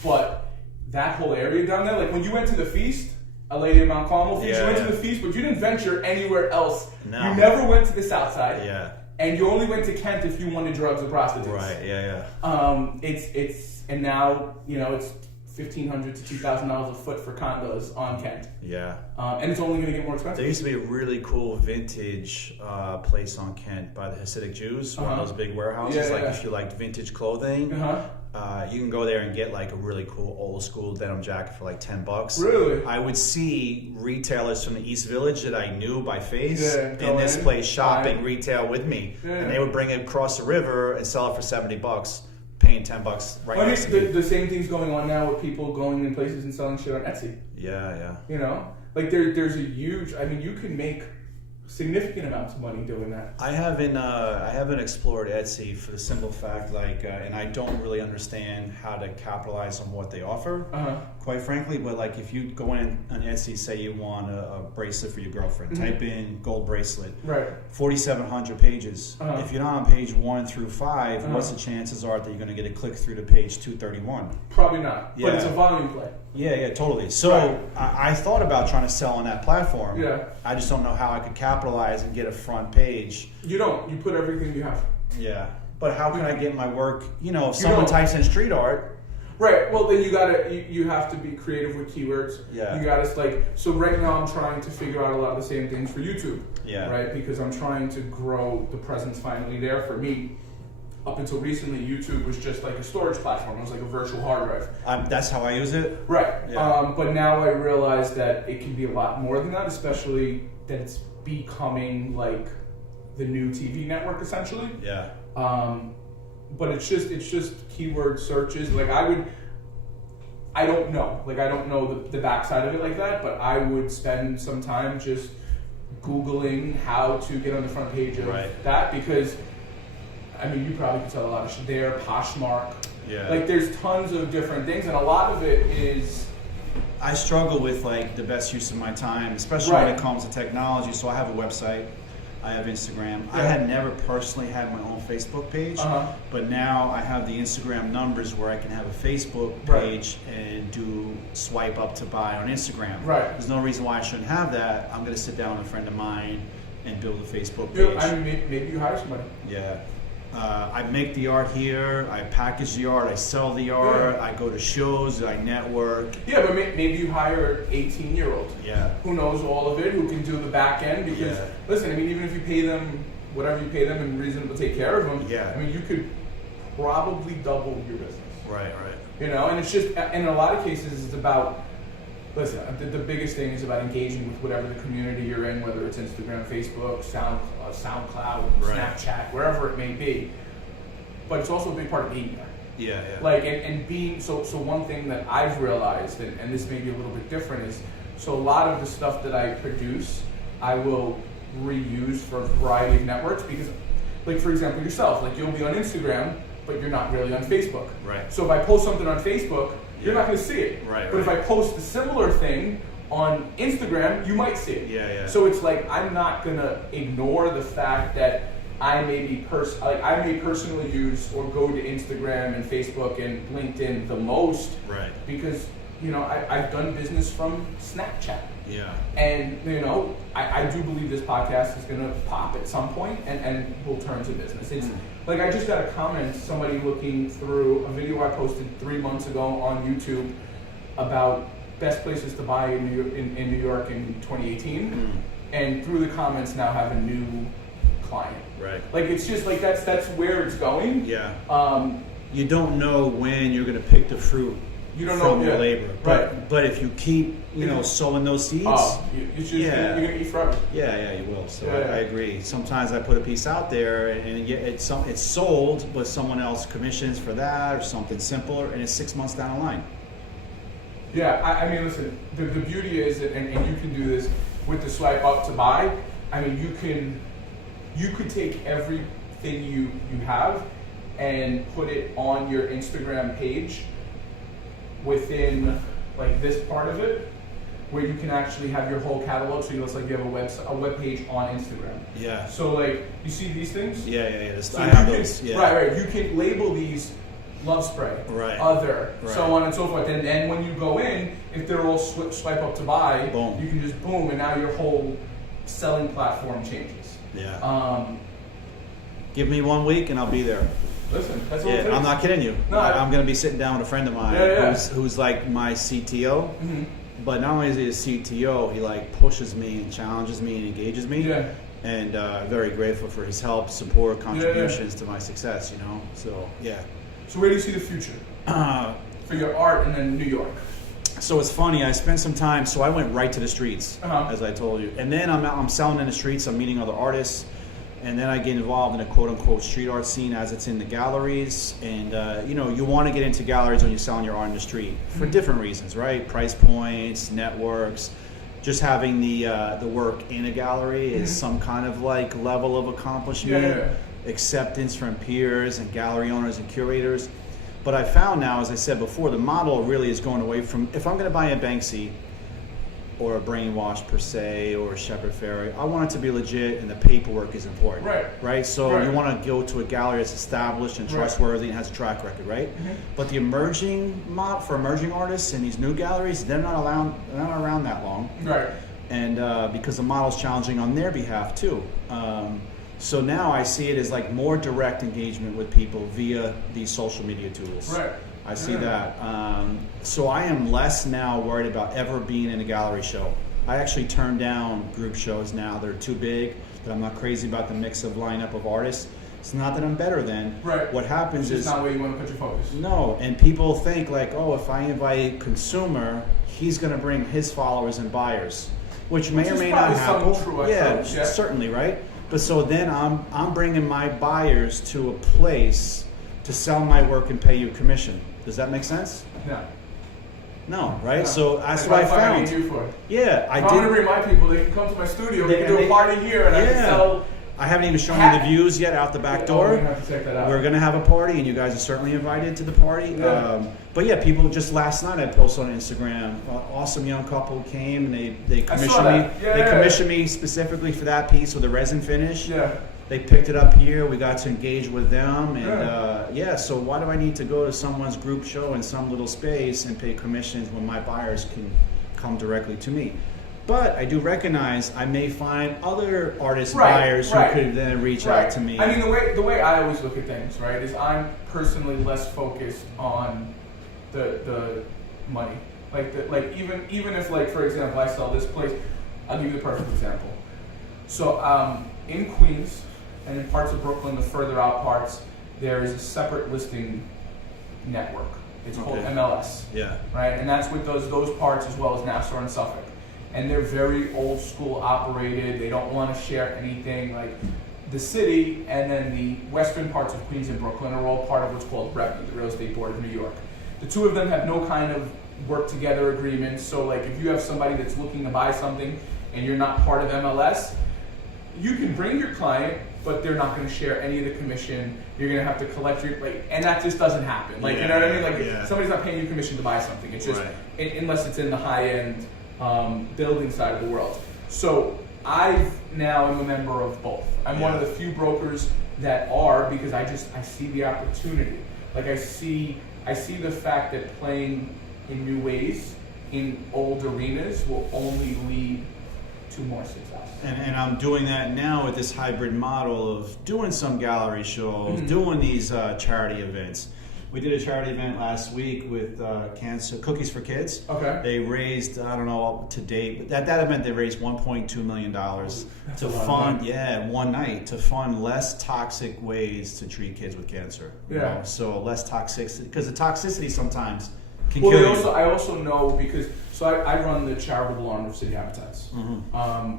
But that whole area down there, like when you went to the feast, a lady in Mount Carmel feast, you went to the feast, but you didn't venture anywhere else. No. You never went to the south side. Yeah. And you only went to Kent if you wanted drugs or prostitutes. Right, yeah. And now, it's $1,500 to $2,000 a foot for condos on Kent. Yeah. And it's only going to get more expensive. There used to be a really cool vintage place on Kent by the Hasidic Jews, one of those big warehouses. If you liked vintage clothing, you can go there and get like a really cool old school denim jacket for like $10. Really? I would see retailers from the East Village that I knew by face in this place shopping retail with me, and they would bring it across the river and sell it for $70. Paying $10 right next to me. The same thing's going on now with people going in places and selling shit on Etsy. Yeah. Like there's a huge. I mean, you can make significant amounts of money doing that. I haven't explored Etsy for the simple fact, and I don't really understand how to capitalize on what they offer, quite frankly. But like, if you go in on Etsy, say you want a bracelet for your girlfriend, type in gold bracelet, 4,700 pages. If you're not on page 1 through 5, what's the chances are that you're going to get a click through to page 231? Probably not. But it's a volume play. Yeah, totally. So I thought about trying to sell on that platform. Yeah. I just don't know how I could capitalize and get a front page. You don't. You put everything you have. Yeah. But how can I get my work, if someone types in street art. Right. Well, then you have to be creative with keywords. Yeah. You gotta so right now I'm trying to figure out a lot of the same things for YouTube. Yeah. Right? Because I'm trying to grow the presence finally there for me up until recently, YouTube was just like a storage platform. It was like a virtual hard drive. That's how I use it. Right. Yeah. But now I realize that it can be a lot more than that, especially that it's becoming like the new TV network essentially. Yeah. But it's just keyword searches. Like I don't know. Like I don't know the backside of it like that, but I would spend some time just Googling how to get on the front page of that, because I mean, you probably can tell a lot of shit there, Poshmark. Yeah. Like there's tons of different things, and a lot of it is. I struggle with like the best use of my time, especially when it comes to technology. So I have a website, I have Instagram. Yeah. I had never personally had my own Facebook page, but now I have the Instagram numbers where I can have a Facebook page and do swipe up to buy on Instagram. Right. There's no reason why I shouldn't have that. I'm going to sit down with a friend of mine and build a Facebook page. I mean, maybe you hire somebody. Yeah. I make the art here, I package the art, I sell the art, I go to shows, I network. Yeah, but maybe you hire an 18-year-old who knows all of it, who can do the back end, because, listen, I mean, even if you pay them whatever you pay them and reasonable to take care of them, I mean, you could probably double your business. Right. You know, and it's just, in a lot of cases, it's about, listen, the biggest thing is about engaging with whatever the community you're in, whether it's Instagram, Facebook, SoundCloud, Snapchat, wherever it may be. But it's also a big part of being there. Yeah. Like, and being, so one thing that I've realized, and this may be a little bit different, is, so a lot of the stuff that I produce, I will reuse for a variety of networks, because, like, for example, yourself, like, you'll be on Instagram, but you're not really on Facebook. Right. So if I post something on Facebook, you're not going to see it. Right. But if I post a similar thing on Instagram, you might see it. Yeah. So it's like, I'm not going to ignore the fact that I may personally use or go to Instagram and Facebook and LinkedIn the most. Right. Because, you know, I've done business from Snapchat. Yeah. And, you know, I do believe this podcast is going to pop at some point and will turn to business. It's like, I just got a comment, somebody looking through a video I posted 3 months ago on YouTube about best places to buy in New York in 2018. And through the comments now have a new client. Right. Like, it's just like, that's where it's going. Yeah. You don't know when you're going to pick the fruit from your labor. But if you keep, you know, sowing those seeds, you're going to eat forever. Yeah, you will. So I agree. Sometimes I put a piece out there and it's sold, but someone else commissions for that or something simpler, and it's 6 months down the line. Yeah, I mean, listen, the beauty is, and you can do this with the swipe up to buy. I mean, you could take everything you have and put it on your Instagram page within, like, this part of it, where you can actually have your whole catalog, so it looks like you have a web page on Instagram. Yeah. So, like, you see these things? Yeah. So I have those. Yeah. Right. You can label these love spray, other, so on and so forth. And when you go in, if they're all swipe up to buy, you can just boom, and now your whole selling platform changes. Yeah. Give me 1 week and I'll be there. Listen, that's all it takes. I'm not kidding you. No, I'm going to be sitting down with a friend of mine who's like my CTO. But not only is he a CTO, he like pushes me and challenges me and engages me. Yeah. And very grateful for his help, support, contributions to my success, you know. So, yeah. So where do you see the future for your art and then New York? So it's funny, I spent some time, so I went right to the streets, as I told you. And then I'm selling in the streets, I'm meeting other artists. And then I get involved in a quote-unquote street art scene as it's in the galleries. And, you know, you want to get into galleries when you're selling your art in the street for different reasons, right? Price points, networks. Just having the work in a gallery is some kind of, like, level of accomplishment, acceptance from peers and gallery owners and curators. But I found now, as I said before, the model really is going away from, if I'm going to buy a Banksy, or a Brainwash per se, or a Shepard Fairey, I want it to be legit and the paperwork is important. Right? So you want to go to a gallery that's established and trustworthy and has a track record, right? But the emerging for emerging artists in these new galleries, they're not around that long. Right. And because the model's challenging on their behalf too. So now I see it as like more direct engagement with people via these social media tools. Right. I see that. So I am less now worried about ever being in a gallery show. I actually turn down group shows now. They're too big, but I'm not crazy about the mix of lineup of artists. It's not that I'm better than. Right. What happens is... It's not where you want to put your focus. No, and people think like, oh, if I invite consumer, he's going to bring his followers and buyers, which may or may not happen. True, yeah, certainly, right? But so then I'm bringing my buyers to a place to sell my work and pay you commission. Does that make sense? No. No, right? No. So that's what I found. I need you for. Yeah, I did. I'm going to bring my people. They can come to my studio. We can do a party here, and I can sell. I haven't even shown you the views yet out the back door. We're gonna have to check that out. We're gonna have a party, and you guys are certainly invited to the party. Yeah. But yeah, people just last night I posted on Instagram. An awesome young couple came and they commissioned me. They commissioned me specifically for that piece with the resin finish. Yeah. They picked it up here. We got to engage with them, and so why do I need to go to someone's group show in some little space and pay commissions when my buyers can come directly to me? But I do recognize I may find other artist buyers who could then reach out to me. I mean, the way I always look at things, right, is I'm personally less focused on the money. Like even if, like, for example, I sell this place, I'll give you the perfect example. So in Queens and in parts of Brooklyn, the further out parts, there is a separate listing network. It's called MLS. Yeah. Right, and that's what does those parts as well as Nassau and Suffolk. And they're very old school operated. They don't want to share anything. Like the city and then the western parts of Queens and Brooklyn are all part of what's called REBNY, the Real Estate Board of New York. The two of them have no kind of work together agreements. So like if you have somebody that's looking to buy something and you're not part of MLS, you can bring your client, but they're not going to share any of the commission. You're going to have to collect your, and that just doesn't happen. Like, you know what I mean? Like somebody's not paying you commission to buy something. It's just, unless it's in the high end building side of the world. So I now am a member of both. I'm one of the few brokers that are, because I see the opportunity. Like I see the fact that playing in new ways in old arenas will only lead to more success. And I'm doing that now with this hybrid model of doing some gallery shows, doing these charity events. We did a charity event last week with cancer Cookies for Kids. Okay. They raised, I don't know to date, but at that event they raised $1.2 million to fund, one night, to fund less toxic ways to treat kids with cancer. Yeah. You know? So less toxicity, because the toxicity sometimes can kill you. I also know because, so I run the charitable arm of City Habitats,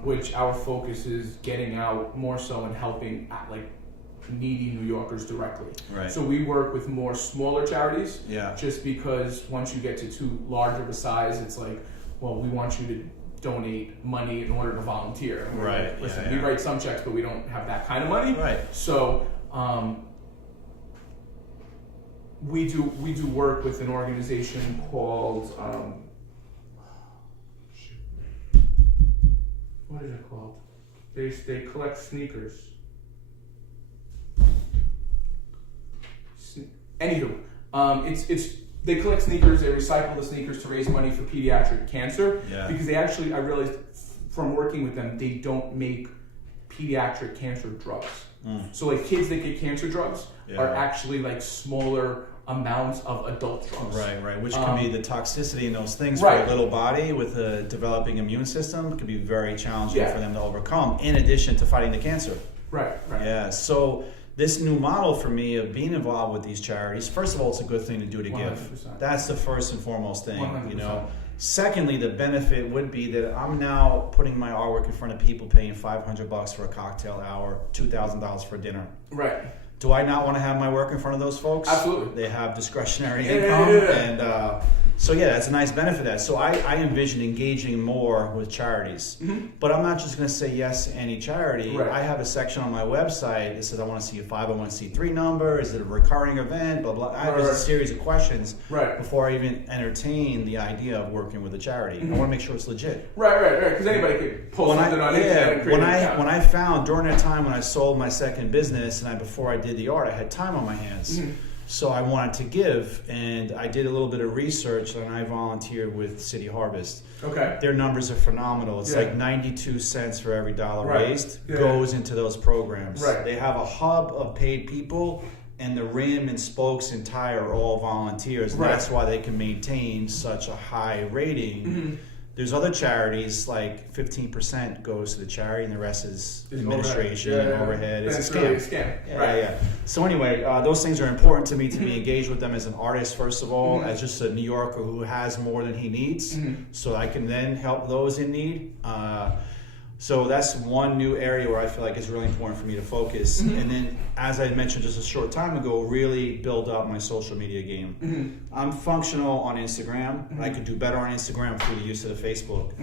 which our focus is getting out more so and helping needy New Yorkers directly. Right. So we work with more smaller charities. Yeah. Just because once you get to too large of a size, it's like, well, we want you to donate money in order to volunteer. And we're like, listen, we write some checks, but we don't have that kind of money. Right. So we do work with an organization called what is it called? They collect sneakers. Anywho, it's they collect sneakers, they recycle the sneakers to raise money for pediatric cancer. Yeah. Because they actually, I realized from working with them, they don't make pediatric cancer drugs. So like kids that get cancer drugs are actually like smaller amounts of adult drugs. Right, which can be the toxicity in those things for a little body with a developing immune system can be very challenging for them to overcome, in addition to fighting the cancer. Right. Yeah, so this new model for me of being involved with these charities, first of all, it's a good thing to do to 100%. Give. That's the first and foremost thing, 100%. You know. Secondly, the benefit would be that I'm now putting my artwork in front of people paying $500 for a cocktail hour, $2,000 for dinner. Right. Do I not want to have my work in front of those folks? Absolutely. They have discretionary income, and so that's a nice benefit of that. So I envision engaging more with charities, but I'm not just going to say yes to any charity. Right. I have a section on my website that says I want to see a 501c3 number. Is it a recurring event? Blah blah. I have a series of questions before I even entertain the idea of working with a charity. I want to make sure it's legit. Right. Because anybody could post something on Internet and create an account. When I found during that time when I sold my second business and before I did the art, I had time on my hands. So I wanted to give, and I did a little bit of research, and I volunteered with City Harvest. Okay. Their numbers are phenomenal. It's like 92 cents for every dollar raised goes into those programs. Right. They have a hub of paid people, and the rim and spokes and tire are all volunteers. And that's why they can maintain such a high rating. There's other charities, like 15% goes to the charity and the rest is administration and overhead. It's a scam. Really a scam. Yeah. So anyway, those things are important to me to be engaged with them as an artist, first of all, as just a New Yorker who has more than he needs, so I can then help those in need. So that's one new area where I feel like it's really important for me to focus. And then, as I mentioned just a short time ago, really build up my social media game. I'm functional on Instagram. I could do better on Instagram through the use of the Facebook.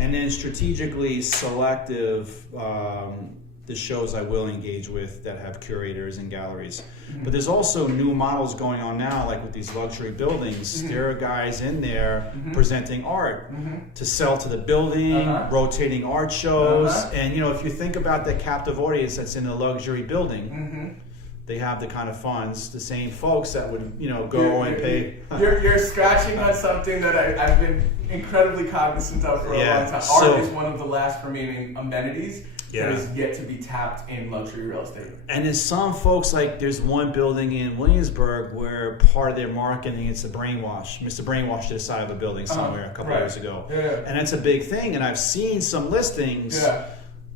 And then strategically selective, the shows I will engage with that have curators and galleries. But there's also new models going on now, like with these luxury buildings. There are guys in there presenting art to sell to the building, rotating art shows. And you know, if you think about the captive audience that's in a luxury building, they have the kind of funds, the same folks that would, you know, go and pay. You're scratching on something that I've been incredibly cognizant of for a long time. Art is one of the last remaining amenities that is yet to be tapped in luxury real estate. And there's some folks, like there's one building in Williamsburg where part of their marketing, it's a brainwash. Mr. Brainwash to the side of a building somewhere a couple years ago. And that's a big thing. And I've seen some listings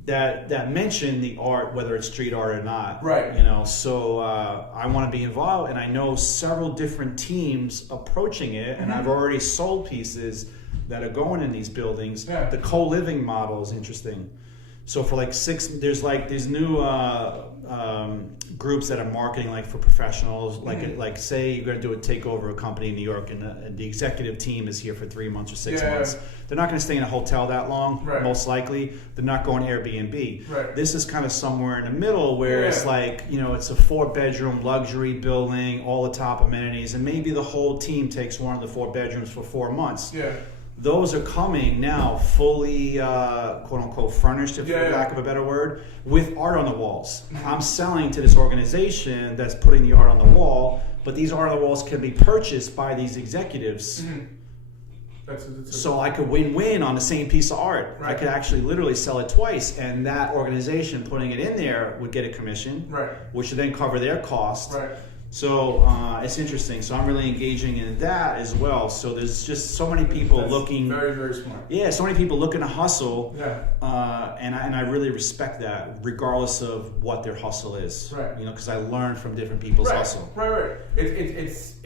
that mention the art, whether it's street art or not. You know, so I want to be involved, and I know several different teams approaching it, and I've already sold pieces that are going in these buildings. The co-living model is interesting. So for like there's new groups that are marketing like for professionals, like say you're going to do a takeover of a company in New York, and the executive team is here for 3 months or 6 months. They're not going to stay in a hotel that long, most likely. They're not going Airbnb. This is kind of somewhere in the middle where it's like, you know, it's a 4-bedroom luxury building, all the top amenities, and maybe the whole team takes one of the 4 bedrooms for 4 months. Those are coming now fully, quote unquote, furnished, for lack of a better word, with art on the walls. I'm selling to this organization that's putting the art on the wall, but these art on the walls can be purchased by these executives. So I could win-win on the same piece of art. I could actually literally sell it twice, and that organization putting it in there would get a commission, which would then cover their cost. So it's interesting. So I'm really engaging in that as well. So there's just so many people looking. Very, very smart. Yeah, so many people looking to hustle. And I really respect that, regardless of what their hustle is. You know, because I learn from different people's hustle. It's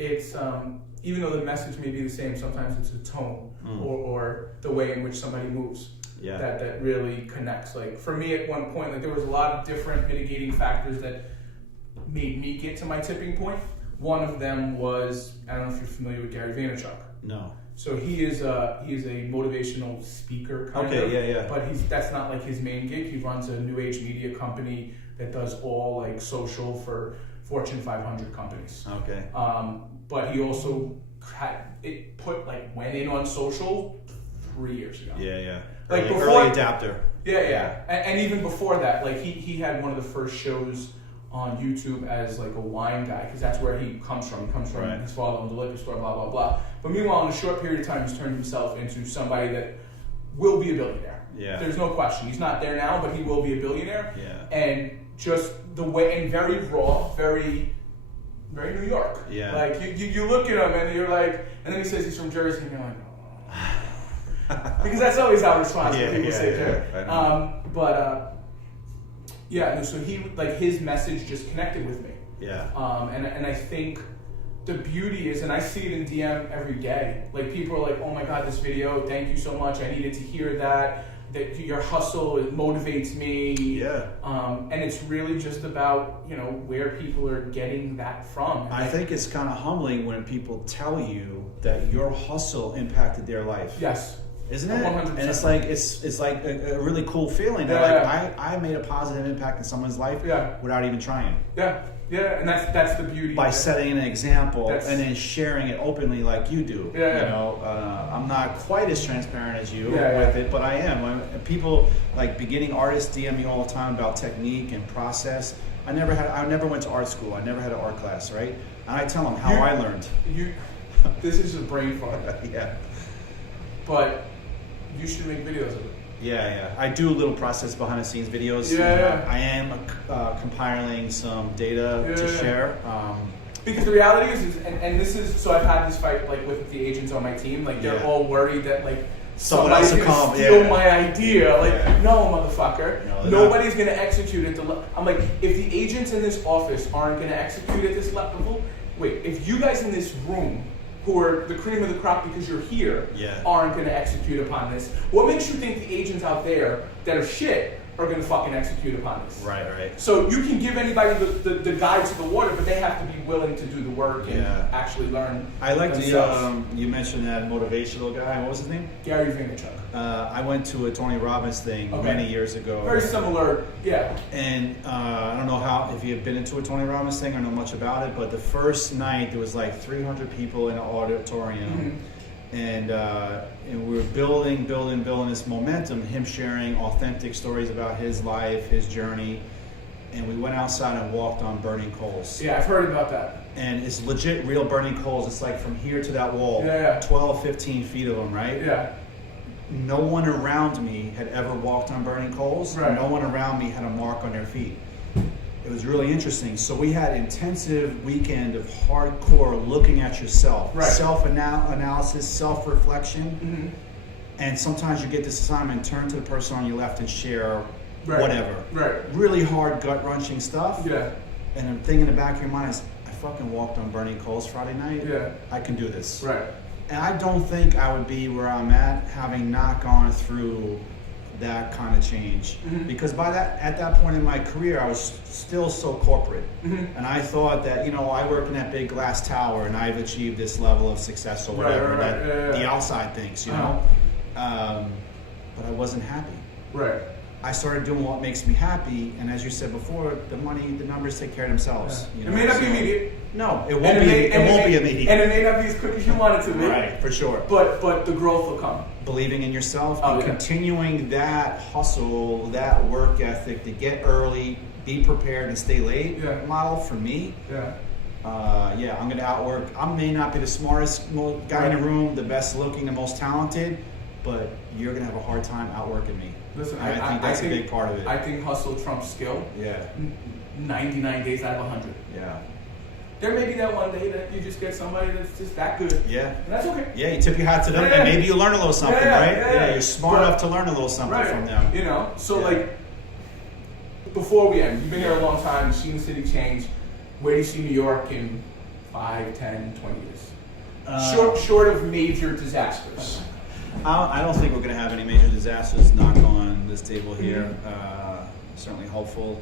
even though the message may be the same, sometimes it's the tone or the way in which somebody moves. That really connects. Like for me, at one point, like there was a lot of different mitigating factors that made me get to my tipping point. One of them was, I don't know if you're familiar with Gary Vaynerchuk. No. So he is a motivational speaker kind of. But that's not like his main gig. He runs a new age media company that does all like social for Fortune 500 companies. But he also went in on social 3 years ago. Like early adapter. And even before that, like he had one of the first shows on YouTube as like a wine guy, because that's where he comes from. He comes from his father owned a liquor store, blah, blah, blah. But meanwhile, in a short period of time, he's turned himself into somebody that will be a billionaire. There's no question. He's not there now, but he will be a billionaire. And just the way, and very raw, very, very New York. Like you look at him and you're like, and then he says he's from Jersey, and you're like, oh. Because that's always how responsible people say Jersey. So he, like, his message just connected with me. And I think the beauty is, and I see it in DM every day, like people are like, oh my God, this video, thank you so much, I needed to hear that your hustle, it motivates me. And it's really just about, you know, where people are getting that from. I think it's kind of humbling when people tell you that your hustle impacted their life. Isn't it? 100%. And it's like a really cool feeling that I made a positive impact in someone's life without even trying. And that's the beauty. By setting an example and then sharing it openly like you do. You know, I'm not quite as transparent as you with it, but I am. People, like beginning artists, DM me all the time about technique and process. I never went to art school. I never had an art class, right? And I tell them how I learned. This is a brain fart. But you should make videos of it. I do a little process behind the scenes videos. I am compiling some data to share. Because the reality is and this is, so I've had this fight like with the agents on my team, like they're all worried that like someone else will come steal my idea. Like, no, motherfucker. No, nobody's going to execute at the level. I'm like, if the agents in this office aren't going to execute at this level, wait, if you guys in this room who are the cream of the crop because you're here aren't going to execute upon this, what makes you think the agents out there that are shit are going to fucking execute upon this? Right. So you can give anybody the guide to the water, but they have to be willing to do the work and actually learn. I like the, you mentioned that motivational guy. What was his name? Gary Vaynerchuk. I went to a Tony Robbins thing many years ago. Very similar, And I don't know if you've been into a Tony Robbins thing or know much about it, but the first night there was like 300 people in an auditorium. And we were building this momentum, him sharing authentic stories about his life, his journey. And we went outside and walked on burning coals. Yeah, I've heard about that. And it's legit real burning coals. It's like from here to that wall, 12, 15 feet of them, right? Yeah. No one around me had ever walked on burning coals. Right. No one around me had a mark on their feet. It was really interesting. So we had intensive weekend of hardcore looking at yourself, self-analysis, self-reflection. And sometimes you get this assignment, turn to the person on your left and share whatever. Really hard, gut-wrenching stuff. Yeah. And the thing in the back of your mind is, I fucking walked on burning coals Friday night. Yeah. I can do this. Right. And I don't think I would be where I'm at having not gone through that kind of change, because at that point in my career I was still so corporate, and I thought that I work in that big glass tower and I've achieved this level of success or whatever the outside thinks, but I wasn't happy. Right. I started doing what makes me happy, and as you said before, the numbers take care of themselves. It may not be immediate. No, it won't be. It won't be immediate, and it may not be as quick as you want it to be. Right, for sure. But the growth will come. Believing in yourself and continuing that hustle, that work ethic to get early, be prepared, and stay late model for me. I'm going to outwork. I may not be the smartest guy in the room, the best looking, the most talented, but you're going to have a hard time outworking me. Listen, I think that's a big part of it. I think hustle trumps skill. 99 days out of 100. Yeah. There may be that one day that you just get somebody that's just that good. Yeah. And that's okay. Yeah, you tip your hat to them, and maybe you learn a little something, right? Yeah, you're smart enough to learn a little something from them. So like, before we end, you've been here a long time, you've seen the city change. Where do you see New York in 5, 10, 20 years? Short of major disasters. I don't think we're going to have any major disasters knock on this table here. Certainly hopeful.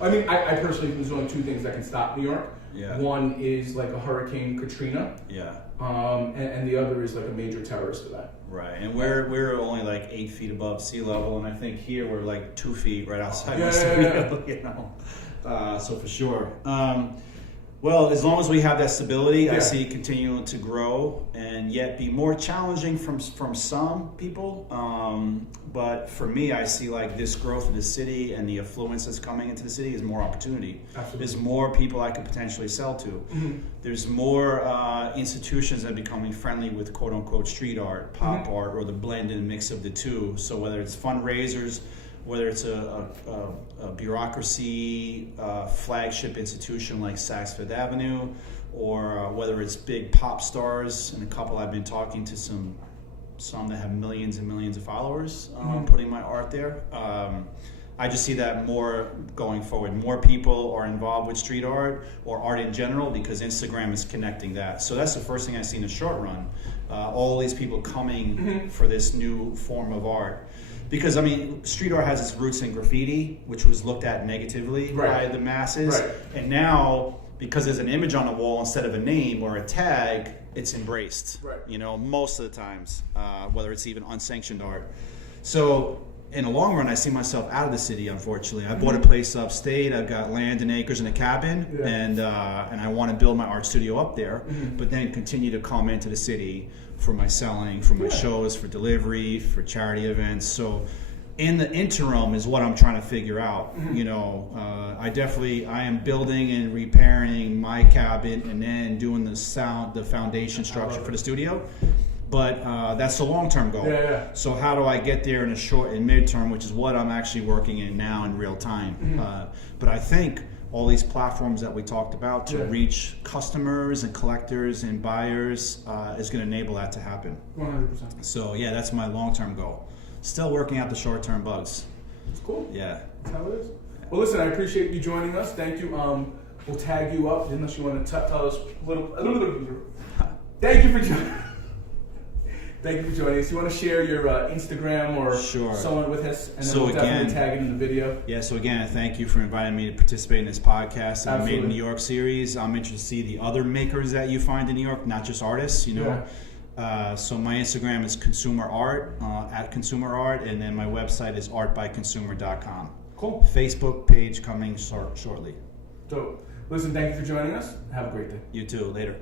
I mean, I personally think there's only 2 things that can stop New York. Yeah. One is like a Hurricane Katrina. Yeah. And the other is like a major terrorist event. Right, and we're only like 8 feet above sea level, and I think here we're like 2 feet right outside the studio. So for sure. Well, as long as we have that stability, I see it continuing to grow and yet be more challenging from some people. But for me, I see like this growth in the city and the affluence that's coming into the city is more opportunity. Absolutely. There's more people I could potentially sell to. There's more institutions that are becoming friendly with quote unquote street art, pop art, or the blend and mix of the two. So whether it's fundraisers, whether it's a bureaucracy, flagship institution like Saks Fifth Avenue, or whether it's big pop stars, and a couple I've been talking to some that have millions and millions of followers, putting my art there. I just see that more going forward. More people are involved with street art or art in general because Instagram is connecting that. So that's the first thing I see in the short run. All these people coming for this new form of art. Because, I mean, street art has its roots in graffiti, which was looked at negatively by the masses. Right. And now, because there's an image on the wall instead of a name or a tag, it's embraced, most of the times, whether it's even unsanctioned art. So, in the long run, I see myself out of the city, unfortunately. I bought a place upstate. I've got land and acres and a cabin, and I want to build my art studio up there, but then continue to come into the city for my selling, for my shows, for delivery, for charity events. So in the interim is what I'm trying to figure out. I am building and repairing my cabin and then doing the foundation structure for the studio. But that's the long-term goal. So how do I get there in a short and midterm, which is what I'm actually working in now in real time. But I think all these platforms that we talked about to reach customers and collectors and buyers is going to enable that to happen. 100%. So yeah, that's my long-term goal. Still working out the short-term bugs. It's cool. Yeah. That's how it is. Well, listen, I appreciate you joining us. Thank you. We'll tag you up unless you want to tell us a little. Thank you for joining. Thank you for joining us. You want to share your Instagram or someone with us, and then we'll definitely tag it in the video. Yeah. So again, thank you for inviting me to participate in this podcast and the Made in New York series. I'm interested to see the other makers that you find in New York, not just artists. You know. Yeah. So my Instagram is consumer art at consumer art, and then my website is artbyconsumer.com. Cool. Facebook page coming shortly. So, listen, thank you for joining us. Have a great day. You too. Later.